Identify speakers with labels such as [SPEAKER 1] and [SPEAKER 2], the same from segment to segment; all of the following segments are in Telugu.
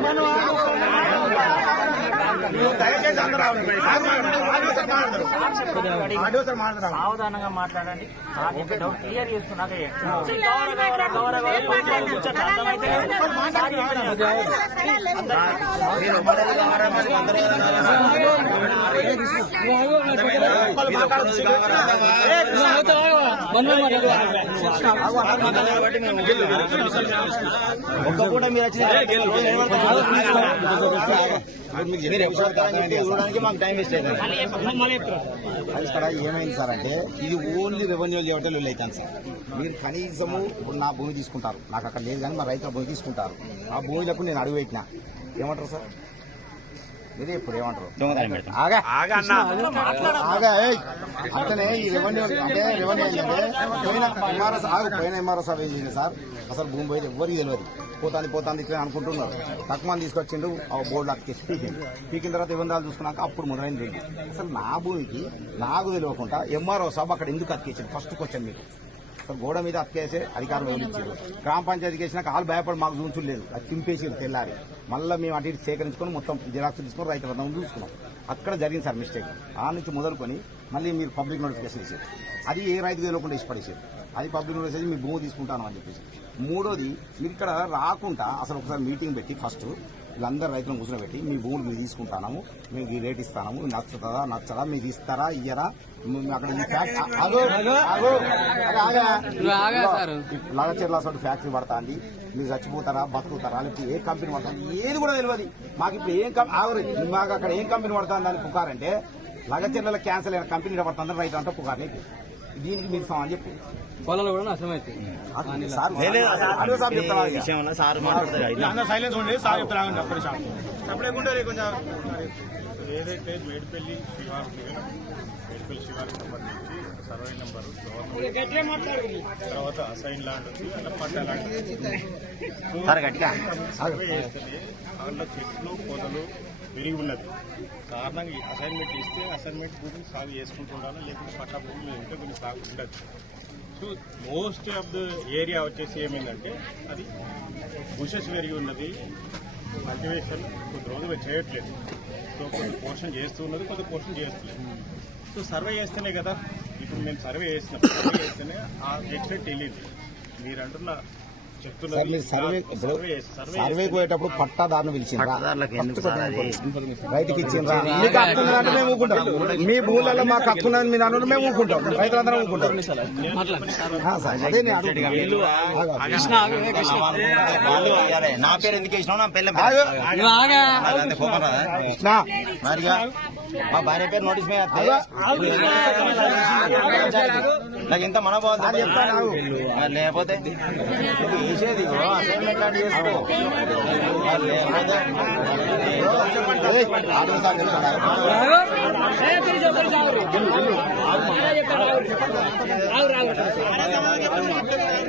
[SPEAKER 1] మనం దయచేసి అందరూ ఆగండి. ఆడియో సార్ మాట్లాడతారు. ఆడియో సార్ మాట్లాడతారు.
[SPEAKER 2] సావధానంగా మాట్లాడండి. డౌట్ క్లియర్ చేసుకున్నాక.
[SPEAKER 3] ఒక్క పూట మీరు చూడడానికి మాకు టైం వేస్ట్ అవుతుంది ఇక్కడ ఏమైంది సార్ అంటే ఇది ఓన్లీ రెవెన్యూ చేయటం అవుతాను సార్. మీరు కనీసము ఇప్పుడు నా భూమి తీసుకుంటారు. నాకు అక్కడ లేదు కానీ మా రైతుల భూమి తీసుకుంటారు. ఆ భూమిలకు నేను అడుగు పెట్టినా. ఏమంటారు సార్? మీరే ఇప్పుడు ఏమంటారు? ఆగా. ఆగా ఏయ్. అట్లనే ఈ రెవెన్యూ అంటే రెవెన్యూ ఏంటంటే పోయిన ఎంఆర్ఎస్ ఆగు పోయిన ఎంఆర్ఎస్ ఏం చేసింది సార్? అసలు భూమి పోయి ఎవరికి తెలియదు పోతాంది పోతాంది ఇట్లా అనుకుంటున్నారు. తక్కువ మంది తీసుకొచ్చిండు ఆ బోర్డు అక్కేసి పీకింది పీకిన తర్వాత వివరాలు చూసుకున్నాక అప్పుడు మొదలైంది. అసలు నా భూమికి నాకు తెలియకుండా ఎంఆర్ఓ సభ అక్కడ ఎందుకు అతికేసింది ఫస్ట్ క్వశ్చన్ మీకు. గోడ మీద అతికేసే అధికారం ఎవరిచ్చారు గ్రామ పంచాయతీకి వేసినాక వాళ్ళు భయపడి మాకు చూంచులేదు అది తింపేసి తెల్లారి. మళ్ళీ మేము అటు ఇటు సేకరించుకొని మొత్తం జిరాక్స్ తీసుకొని రైతు బంధం చూసుకున్నాం. అక్కడ జరిగింది సార్ మిస్టేక్ ఆ నుంచి మొదలుకొని మళ్ళీ మీరు పబ్లిక్ నోటిఫికేషన్ ఇచ్చారు. అది ఏ రైతు తెలియకుండా ఇష్టపడేసారు అది పబ్లిక్ నోటిఫికేషన్ మీ భూమి తీసుకుంటాను అని చెప్పేసి. మూడోది మీరు ఇక్కడ రాకుండా అసలు ఒకసారి మీటింగ్ పెట్టి ఫస్ట్ వీళ్ళందరూ రైతులను కూర్చోబెట్టి మీ భూములు మీరు తీసుకుంటాము మేము ఈ రేట్ ఇస్తాము నచ్చుతుందా నచ్చదా మీకు ఇస్తారా ఇయ్యరా అక్కడ. లగచెర్ల అసలు ఫ్యాక్టరీ పడుతుంది మీరు చచ్చిపోతారా బతుకుతారా లేకపోతే ఏ కంపెనీ పడుతుంది ఏది కూడా తెలియదు మాకు ఇప్పుడు ఏం కం- ఆగురు. మాకు అక్కడ ఏం కంపెనీ పడుతుంది అని పుకారంటే లగచెర్ల క్యాన్సల్ అయిన కంపెనీ పడుతుంది రైతు అంటే పుకారు. దీనికి మీరు సమాధానం చెప్పు
[SPEAKER 4] పొలంలో కూడా నష్టం అవుతుంది
[SPEAKER 3] సార్ అదే సార్ చెప్తారా ఇక? విషయంలో సార్ మాట్లాడతారు?
[SPEAKER 1] అందరూ సైలెన్స్ ఉండి సార్ చెప్తారు ఆగండి ఒక్క నిమిషం. చెప్పలేకుండా రే కొంచెం.
[SPEAKER 5] ఏదైతే మేడిపల్లి శివారు మేడిపల్లి శివారికి సంబంధించి సర్వే నెంబరు తర్వాత assign land patta land survey చేస్తుంది దాంట్లో చెట్లు పొదలు పెరిగి ఉన్నది. కారణంగా ఈ అసైన్మెంట్ ఇస్తే అసైన్మెంట్ భూమిని సాగు చేసుకుంటూ ఉండాలి లేకుంటే పట్టా భూములు ఉంటే కొన్ని సాగు ఉండదు. So most of the area వచ్చేసి ఏమైందంటే అది బుషెస్ పెరిగి ఉన్నది కల్టివేషన్ కొద్ది రోజులు చేయట్లేదు. సో కొంత పోర్షన్ చేస్తూ ఉన్నది కొంత పోర్షన్ చేస్తలేదు. సో సర్వే చేస్తేనే కదా ఇప్పుడు మేము సర్వే చేసినాం. సర్వే చేస్తేనే ఆ ఎక్స్టెంట్ తెలియదు. మీరు అంటున్న
[SPEAKER 3] సర్వే పోయేటప్పుడు పట్టాదారును పిలిచిండ్రా? రైతుకి ఇచ్చిండ్రా? మీకు మేము ఊకుంటాం. మీ భూములలో మాకు హక్కు ఉందని మీరు అన్నారు మేము ఊకుంటాం. రైతులందరం ఊకుంటాం. అదే
[SPEAKER 6] నా పేరు ఎందుకు వేసినావు? నా పెళ్ళ మా భార్య పేరు నోటీస్ మీద నాకు ఎంత మన
[SPEAKER 3] సార్ చెప్తాను
[SPEAKER 6] లేకపోతే
[SPEAKER 3] వేసేది అసైన్మెంట్ చేసుకో.
[SPEAKER 6] లేకపోతే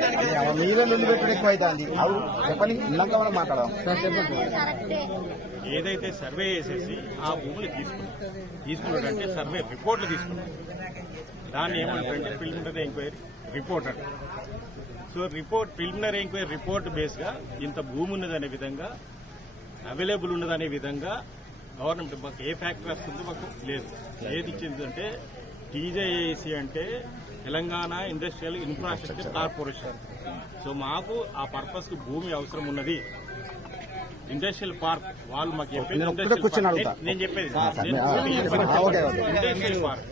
[SPEAKER 3] ఏయ్, నుండి పెట్టడం ఎక్కువ అవుతుంది అవు చెప్పండి మనం మాట్లాడదాం.
[SPEAKER 5] ఏదైతే సర్వే చేసేసి ఆ భూములు తీసుకున్నాం. తీసుకున్నాడంటే సర్వే రిపోర్ట్లు తీసుకున్నాం. దాన్ని ఏమంటారంటే ప్రిలిమినరీ ఎంక్వైరీ రిపోర్ట్ అంట so report preliminary enquiry report బేస్గా ఇంత భూమి ఉన్నదనే విధంగా అవైలబుల్ ఉన్నదనే విధంగా గవర్నమెంట్ మాకు ఏ ఫ్యాక్టరీ వస్తుందో మాకు లేదు. ఏది ఇచ్చిందంటే టీజేఏసీ అంటే Telangana industrial infrastructure corporation. So మాకు ఆ పర్పస్కి భూమి అవసరం ఉన్నది. ఇండస్ట్రియల్ పార్క్ వాళ్ళు మాకు చెప్పేది
[SPEAKER 3] నేను కూర్చొని. అడుగుతా.
[SPEAKER 5] చెప్పేది. Industrial park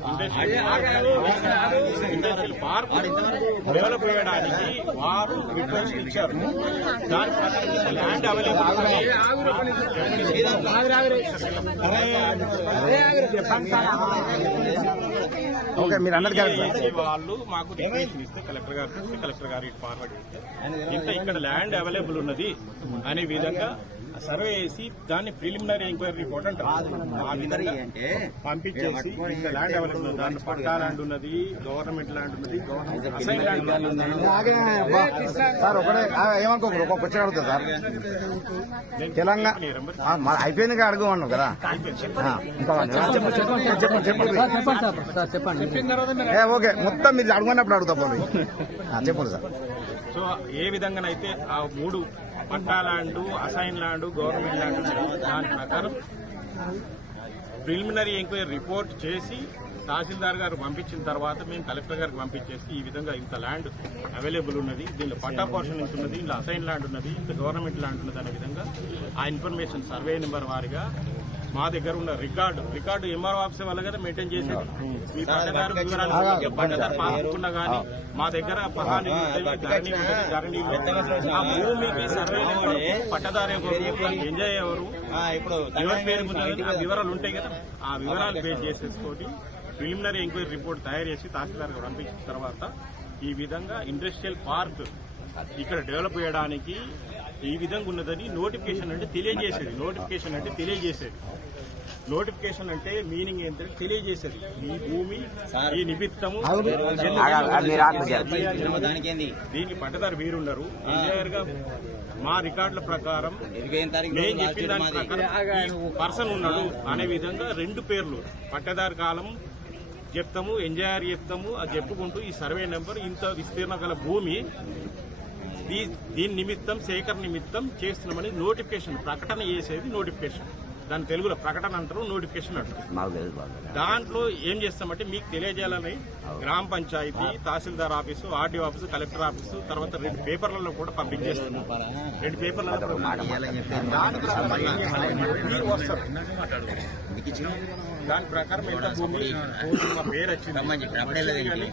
[SPEAKER 5] industrial park develop చేయడానికి వారు రిక్వెస్ట్ ఇచ్చారు. దాని ప్రకారం ల్యాండ్ అవైలబుల్
[SPEAKER 3] ఓకే మీరు అన్నది కరెక్ట్.
[SPEAKER 5] వాళ్ళు మాకు రిక్వెస్ట్ ఇస్తే కలెక్టర్ గారు కలెక్టర్ గారు ఇటు ఫార్వర్డ్ చేస్తే ఇంత ఇక్కడ ల్యాండ్ అవైలబుల్ ఉన్నది అనే విధంగా సర్వే చేసి దాన్ని ప్రిలిమినరీ ఎంక్వైరీ రిపోర్ట్ అంటారు. ఆ విధంగా
[SPEAKER 6] అంటే
[SPEAKER 5] పంపించేసి ల్యాండ్ అవైలబుల్ దాంట్లో పట్టా ల్యాండ్ ఉన్నది గవర్నమెంట్ ల్యాండ్ ఉన్నది అసైన్ ల్యాండ్.
[SPEAKER 3] సార్ ఒకటే ఆ, ఏమనుకోకూడదు ఒక క్వశ్చన్ అడుగుతా సార్. తెలంగాణ అయిపోయింది కదా అడగమన్నావు కదా. చెప్పండి. చెప్పండి ఓకే మొత్తం మీరు అడుగున్నప్పుడు అడుగుతా పోనీ ఆ, చెప్పండి సార్.
[SPEAKER 5] సో ఏ విధంగానైతే ఆ మూడు patta land assign land government land దాని ప్రకారం ప్రిలిమినరీ ఎంక్వైరీ రిపోర్ట్ చేసి తహసీల్దార్ గారు పంపించిన తర్వాత మేము కలెక్టర్ గారికి పంపించేసి ఈ విధంగా ఇంత ల్యాండ్ అవైలబుల్ ఉన్నది దీనిలో పట్టా పోర్షన్ ఇంత ఉన్నది ఇందులో అసైన్ ల్యాండ్ ఉన్నది ఇంత గవర్నమెంట్ ల్యాండ్ ఉన్నది అనే విధంగా ఆ ఇన్ఫర్మేషన్ సర్వే నెంబర్ వారిగా మా దగ్గర ఉన్న రికార్డు రికార్డు ఎంఆర్ఓ ఆఫీస్ వల్ల కదా మెయింటైన్ చేసేది మీ పట్టదారు వివరాలు పట్టదారు పాసుకున్నా గానీ మా దగ్గర పహాని. ఆ భూమికి సర్వే పట్టదారు ఎంజాయ్ ఎవరు?
[SPEAKER 6] ఇప్పుడు
[SPEAKER 5] ఎవరి పేరు వివరాలు ఉంటాయి కదా ఆ వివరాలు బేస్ చేసేసుకొని ప్రిలిమినరీ ఎంక్వైరీ రిపోర్ట్ తయారు చేసి తహసీల్దార్ గారు పంపించిన తర్వాత ఈ విధంగా ఇండస్ట్రియల్ పార్క్ ఇక్కడ డెవలప్ చేయడానికి ఈ విధంగా ఉన్నదని నోటిఫికేషన్ అంటే తెలియజేసేది నోటిఫికేషన్ అంటే తెలియజేసేది నోటిఫికేషన్ అంటే మీనింగ్ ఏంటంటే తెలియజేసేది ఈ భూమి ఈ నిమిత్తము
[SPEAKER 6] దానికి
[SPEAKER 5] పట్టదారు వీరున్నారు. ఇంజనీర్గా మా రికార్డుల ప్రకారం నేను చెప్పిన దాని పర్సన్ ఉన్నాడు అనే విధంగా రెండు పేర్లు. పట్టదారు కాలం చెప్తాము ఎన్జేఆర్ చెప్తాము అది చెప్పుకుంటూ ఈ సర్వే నెంబర్ ఇంత విస్తీర్ణ గల భూమి దీని నిమిత్తం సేకరణ నిమిత్తం చేస్తున్నామని నోటిఫికేషన్ ప్రకటన చేసేది నోటిఫికేషన్. దాని తెలుగులో ప్రకటన అంటారు నోటిఫికేషన్ అంటారు. దాంట్లో ఏం చేస్తామంటే మీకు తెలియజేయాలని గ్రామ panchayat tahsildar office RDO office collector office తర్వాత రెండు పేపర్లలో కూడా పబ్లిక్ చేస్తున్నాం రెండు పేపర్లలో దాని ప్రకారం ఎంత భూమి పేరు వచ్చింది.